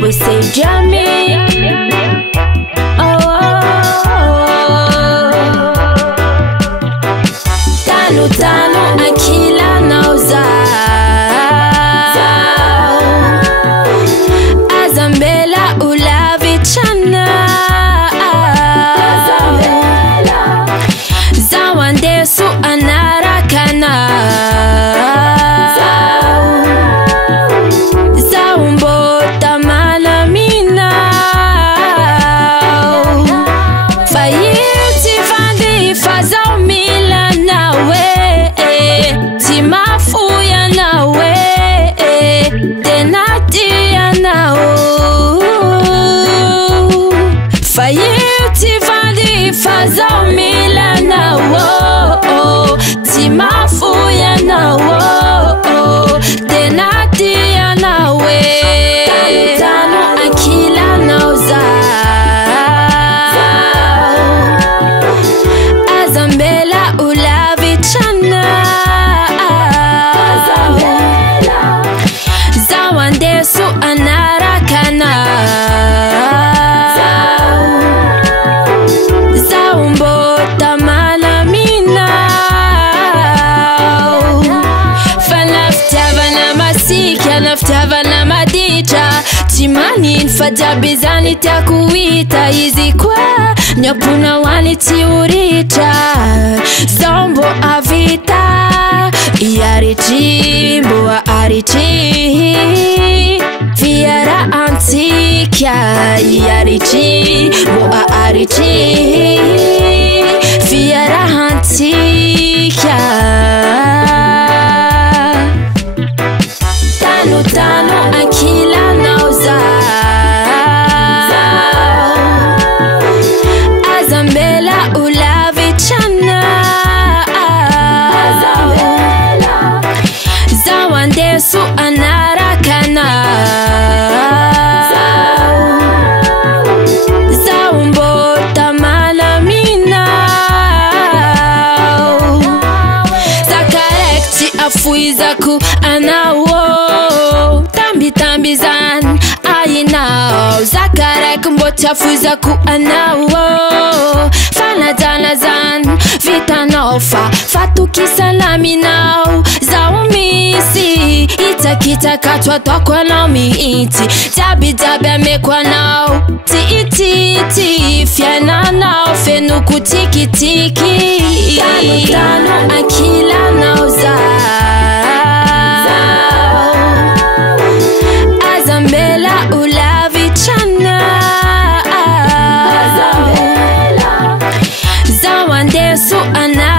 We say Jamie. Tano tano akila nauza Azambela ulavichana Zawandesu anarakana Zaumbota malamina Fayiti fandi fazaumila nawe Timafuya nawe Denatia nao Fayiti fandi fazaumila nawo Timafuya nawo Denatia nawe Tano akila nauza Azambela ulavichana Zawandesu anarakana Zaumbota malamina Fanaftava na masika naftava na madicha Timani nfajabizani takuita Izikwa nyapuna wanitiurita Zombo avita Iarichi mboa arichi Fiera antika Iarichi mboa arichi Fiera antika Tano tano akila nauza Azambela ulavichana Zawandesu anarakana Zaumbota malamina Zakarekti afuizaku anawo Tambi tambi zan ayinao Zakarek mbota fuizaku anawo Fanadana zan vitanofa Fatuki salaminao Zaumisi Itakita katwa tokwa na miiti Tabi tabi amekwa nao Ti Fiana nao fenuku tiki tiki Tano tano akila nauza Azambela ulavichana Zawandesu ana